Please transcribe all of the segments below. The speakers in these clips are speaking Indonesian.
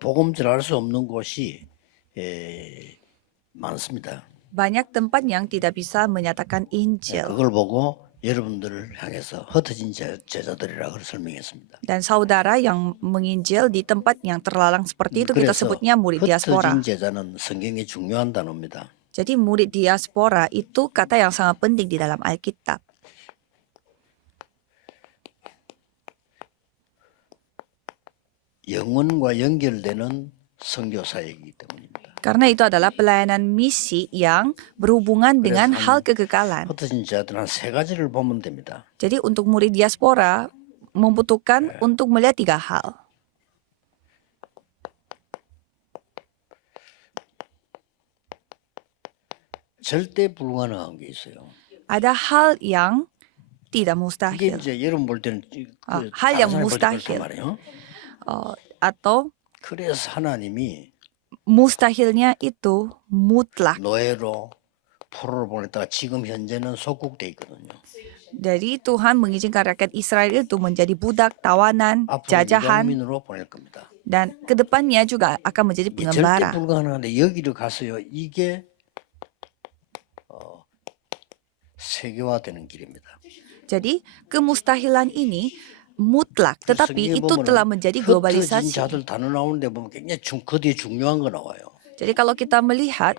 복음질할 수 없는 곳이 많습니다. Banyak tempat yang tidak bisa menyatakan Injil. 그걸 보고 여러분들을 향해서 흩어진 제자들이라고 설명했습니다. Dan saudara yang menginjil di tempat yang terlalang seperti itu kita 그래서 sebutnya murid diaspora. 흩어진 제자는 성경에 중요한 단어입니다. Jadi murid diaspora itu kata yang sangat penting di dalam Alkitab. 영혼과 연결되는 선교사이기 때문입니다. Karena itu adalah pelayanan misi yang berhubungan dengan hal kekekalan. 흩어진 제자들은 한 세 가지를 보면 됩니다. Jadi untuk murid diaspora membutuhkan untuk melihat 3 hal. 절대 불가능한 게 있어요. Ada hal yang tidak 이게 mustahil. 이제 여러분 볼 때는 hal 다른 yang 사람이 볼 때는 그렇단 mustahil. 말이에요. Atau 그래서 하나님이 mustahilnya itu mutlak. 노예로 포로를 보냈다가 지금 현재는 속국돼 있거든요. Jadi Tuhan mengizinkan rakyat Israel itu menjadi budak, tawanan, 앞으로 jajahan, 유목민으로 보낼 겁니다. dan kedepannya juga akan menjadi 이게 절대 pengembara. 불가능한데 여기를 가서요. 이게 세계화되는 길입니다. Jadi kemustahilan ini mutlak, tetapi 성경에 itu 보면은 telah menjadi 흩어진 globalisasi. 자들 단어 나오는데 보면 굉장히 그 뒤에 중요한 거 나와요. Jadi kalau kita melihat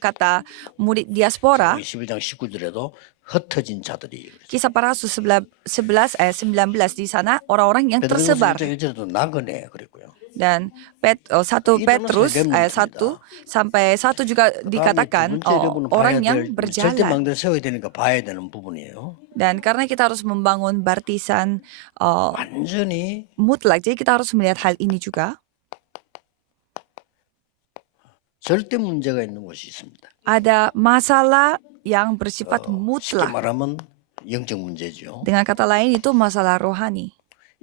kata murid diaspora, 11장 19절에도 흩어진 자들이 Kisah Para Rasul 11 ayat 19 di sana orang-orang yang tersebar. 1절에도 나그네 그랬고요. Dan 1 Petrus ayat 1 sampai 1 juga dikatakan orang yang 절대 berjalan. 망대를 세워야 되니까 봐야 되는 부분이에요. Dan karena kita harus membangun baptisan 완전히 mutlak, jadi kita harus melihat hal ini juga. 절대 문제가 있는 곳이 있습니다. Ada masalah yang bersifat 쉽게 mutlak. 말하면 영적 문제죠. Dengan kata lain itu masalah rohani.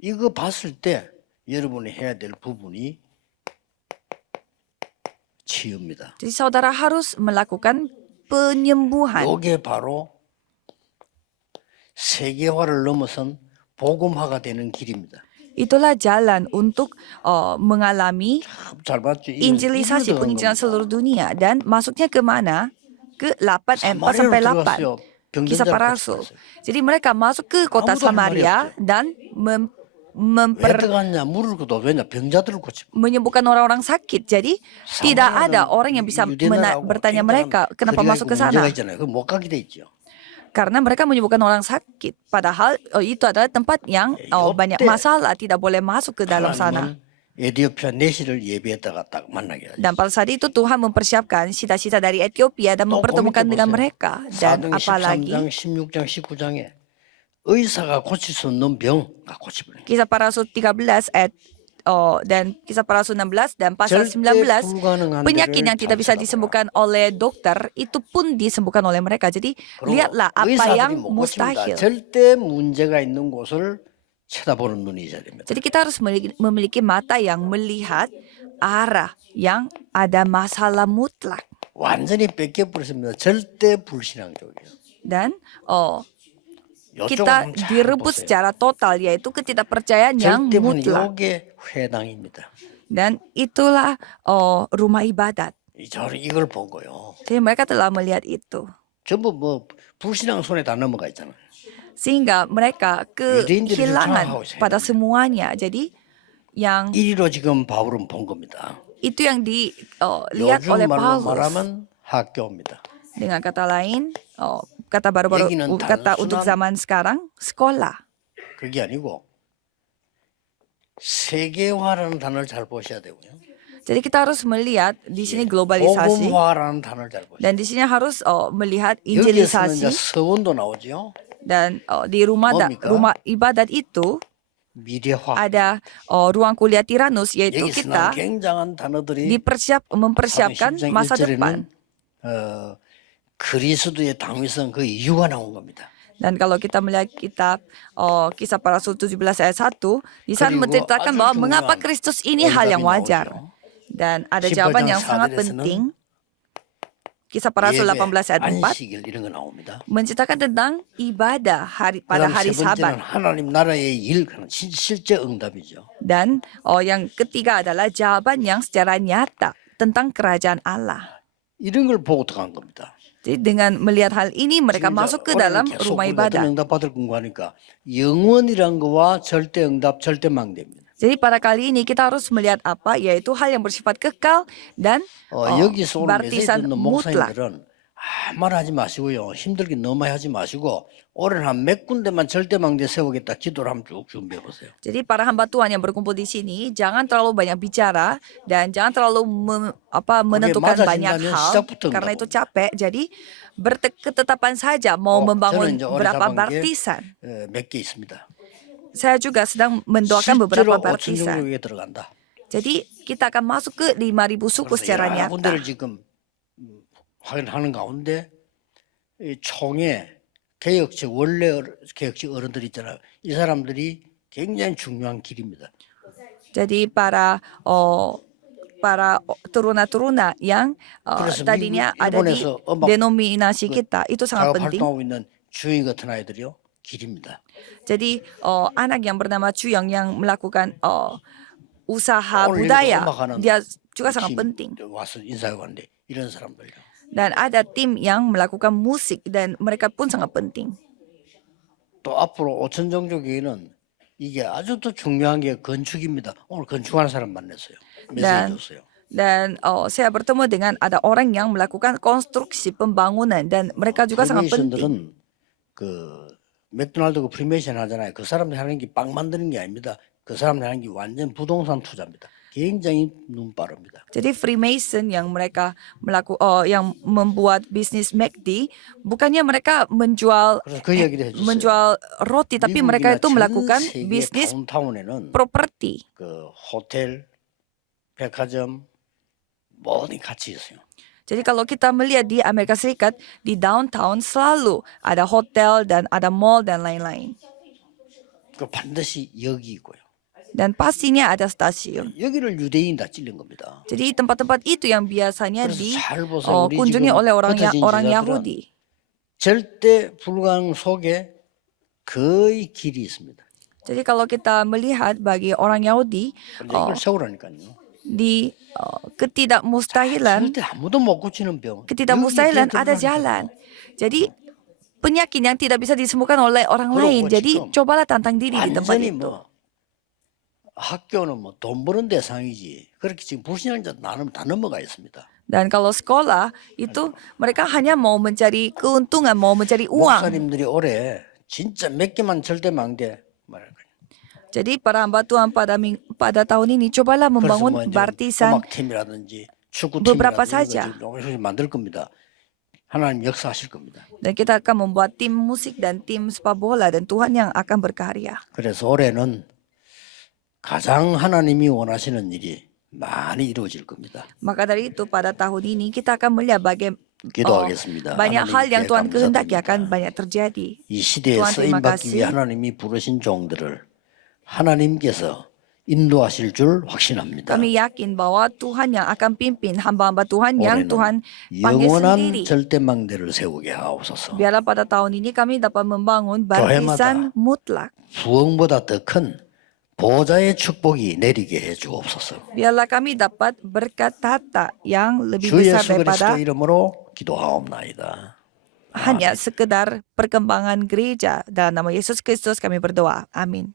이거 봤을 때 여러분이 해야 될 부분이 치유입니다. Jadi saudara harus melakukan penyembuhan. 이게 바로 세계화를 넘어선 복음화가 되는 길입니다. Itulah jalan untuk mengalami 잘 봤죠? injilisasi, penginjilan seluruh dunia. Dan masuknya ke mana? Ke 4 sampai 8. Kisah Para Rasul. Jadi mereka masuk ke kota Samaria dan 왜 들어갔냐? 물을 것도 왜냐? 병자들을 고치. menyembuhkan orang-orang sakit. Jadi tidak ada orang yang bisa bertanya mereka kenapa masuk ke sana. 못 가게 돼 있죠. Karena mereka menyembuhkan orang sakit. Padahal itu adalah tempat yang banyak masalah, tidak boleh masuk ke dalam sana. 에디오피아 내시를 예비했다가 딱 만나게 하죠. Dan pada saat itu Tuhan mempersiapkan sita-sita dari Ethiopia dan mempertemukan dengan mereka. Dan apalagi 13장, 16장, 19장에 의사가 고칠 수 없는 병가 고쳐버려요. Kisah Para Rasul 13 ayat dan Kisah Para Rasul 16 dan pasal 19, penyakit yang tidak bisa disembuhkan oleh dokter itu pun disembuhkan oleh mereka. Jadi lihatlah apa yang mustahil. 절대 문제가 있는 곳을 쳐다보는 눈이 있어야 됩니다. Jadi kita harus memiliki mata yang melihat arah yang ada masalah mutlak. 완전히 뺏겨버렸습니다. 절대 불신앙적이에요. Dan kita direbut secara total, yaitu ketidakpercayaan yang 절대는 mutlak. 이게 회당입니다. Dan itulah rumah ibadat. 저는 이걸 보고요. Jadi mereka telah melihat itu. 전부 뭐 불신앙 손에 다 넘어가 있잖아요. Sehingga mereka kehilangan pada semuanya. Jadi yang 이리로 지금 바울은 본 겁니다. itu yang dilihat 요즘 oleh 말로 Paulus. 말하면 학교입니다. Dengan kata lain, kata baru-baru, 여기는 kata untuk zaman sekarang, sekolah. 그게 아니고 세계화라는 단어를 잘 보셔야 되고요. Jadi kita harus melihat di sini globalisasi 복음화라는 단어를 잘 보셔야 돼요. dan di sini harus melihat 여기에서는 이제 injilisasi 서원도 나오죠. dan di rumah 뭡니까? rumah ibadat itu 미래화. ada ruang kuliah Tiranus, yaitu 여기서는 kita 굉장한 단어들이 mempersiapkan masa depan. 그리스도의 당위성 그 이유가 나온 겁니다. Dan kalau kita melihat kitab Kisah Para Rasul 17 ayat 1, di sana 그리고 menceritakan 아주 bahwa 중요한 mengapa Kristus ini hal yang 응답이 wajar. 나오죠. Dan ada 18장 jawaban yang 4절에서는 sangat penting. Kisah para Rasul 예배, 18 ayat 4 안식일 이런 거 나옵니다. menceritakan tentang ibadah pada 그다음 hari 세 번째는 Sabat. 하나님 나라의 일, 실제 응답이죠. Dan yang ketiga adalah jawaban yang secara nyata tentang kerajaan Allah. 이런 걸 보고 들어간 겁니다. Jadi dengan melihat hal ini mereka 지금 이제 masuk ke 올해는 dalam 계속 rumah 우리가 어떤 ibadah. 응답 받을 공부하니까 영원이란 거와 절대 응답, 절대 망대입니다. Jadi pada kali ini kita harus melihat apa, yaitu hal yang bersifat kekal dan 여기서 오늘 메시지 baptisan 듣는 mutlak. 목사님들은 아무 말 하지 마시고요. 힘들게 너무 많이 하지 마시고 올해는 한 몇 군데만 절대 망대 세우겠다 기도를 한번 쭉 준비해 보세요. Jadi para hamba Tuhan yang berkumpul di sini jangan terlalu banyak bicara dan jangan terlalu menentukan banyak 맞아진다면 hal 시작부터 karena 응답 itu capek. Jadi ketetapan saja mau membangun 저는 이제 올해 berapa 잡은 게 baptisan. 몇 개 있습니다. Saya juga sedang mendoakan beberapa 실제로 5천 baptisan. 종족에 들어간다. Jadi kita akan masuk ke 5.000 suku 그래서 secara 여러 nyata. 군데를 지금 확인하는 가운데 이 총회 개혁식 원래 개혁식 어른들 있잖아요. 이 사람들이 굉장히 중요한 길입니다. Jadi para turuna-turuna yang 그래서 tadinya 미국, ada di 일본에서 음악 denominasi kita itu sangat 작업 penting. 활동하고 있는 주인 같은 아이들이요 길입니다. Jadi anak yang bernama Chuyong yang melakukan usaha 오늘 budaya, 음악하는 dia juga sangat 팀 penting. 와서 인사하고 왔는데 이런 사람들요. Dan ada tim yang melakukan musik dan mereka pun sangat penting. 또 앞으로 5천 종족에는 이게 아주 또 중요한 게 건축입니다. 오늘 건축하는 사람 만났어요. 메시지 줬어요. Dan saya bertemu dengan ada orang yang melakukan konstruksi pembangunan dan mereka juga sangat penting. 프리메이션들은 그 맥도날드 그 프리메이션 하잖아요. 그 사람들이 하는 게 빵 만드는 게 아닙니다. 그 사람들이 하는 게 완전 부동산 투자입니다. 굉장히 눈 빠릅니다. Jadi Freemason yang mereka yang membuat bisnis McD, bukannya mereka menjual 그래서 그 얘기를 해줬어요. menjual roti, tapi mereka itu melakukan 세계 bisnis 다운타운에는 properti. 그 호텔, 백화점 모든 같이 있어요. Jadi kalau kita melihat di Amerika Serikat, di downtown selalu ada hotel dan ada mall dan lain-lain. 그 반드시 여기 있고요. Dan pastinya ada stasiun. 여기를 유대인 다 찔린 겁니다. Jadi tempat-tempat itu yang biasanya 그래서 잘 보세요. 우리 dikunjungi 지금 oleh orang 흩어진 orang 제자들은 Yahudi. 절대 불가능 속에 거의 길이 있습니다. Jadi kalau kita melihat bagi orang Yahudi 그런데 이걸 세우라니까요. di ketidakmustahilan, 절대 아무도 못 고치는 병. ketidakmustahilan 여기 ada 들어가는 jalan. Jadi penyakit yang tidak bisa disembuhkan oleh orang lain. Jadi cobalah tantang diri di tempat 완전히 itu. 뭐 학교는 뭐 돈 버는 대상이지. 그렇게 지금 불신앙자 나는 다 넘어가 있습니다. Dan kalau sekolah itu mereka hanya mau mencari keuntungan, mau mencari uang. 목사님들이 올해 진짜 몇 개만 절대 망대 말할 거예요. Jadi para hamba Tuhan pada tahun ini cobalah 그래서 membangun 뭐 이제 baptisan 음악팀이라든지 beberapa 축구팀이라든지 saja. 지금 만들 겁니다. 하나님 역사하실 겁니다. Dan kita akan membuat tim musik dan tim sepak bola dan Tuhan yang akan berkarya. 그래서 올해는 가장 하나님이 원하시는 일이 많이 이루어질 겁니다. Maka dari itu pada tahun ini kita akan melihat 기도하겠습니다. banyak hal yang 하나님께 Tuhan kehendaki 감사드립니다. akan banyak terjadi. 이 시대에 Tuhan, terima 쓰임 받기 위해 kasih. 하나님이 부르신 종들을 하나님께서 인도하실 줄 확신합니다. Kami yakin bahwa Tuhan yang akan pimpin hamba-hamba Tuhan yang 올해는 Tuhan panggil 영원한 sendiri. 절대망대를 세우게 하옵소서. Biarlah pada tahun ini kami dapat membangun baptisan mutlak. 부흥보다 더 큰 보좌의 축복이 내리게 해 주옵소서. Biarlah kami dapat berkat tahta yang lebih 주 besar 예수 daripada 그리스도 이름으로 기도하옵나이다. hanya sekedar perkembangan gereja. Dalam nama Yesus Kristus kami berdoa. Amin.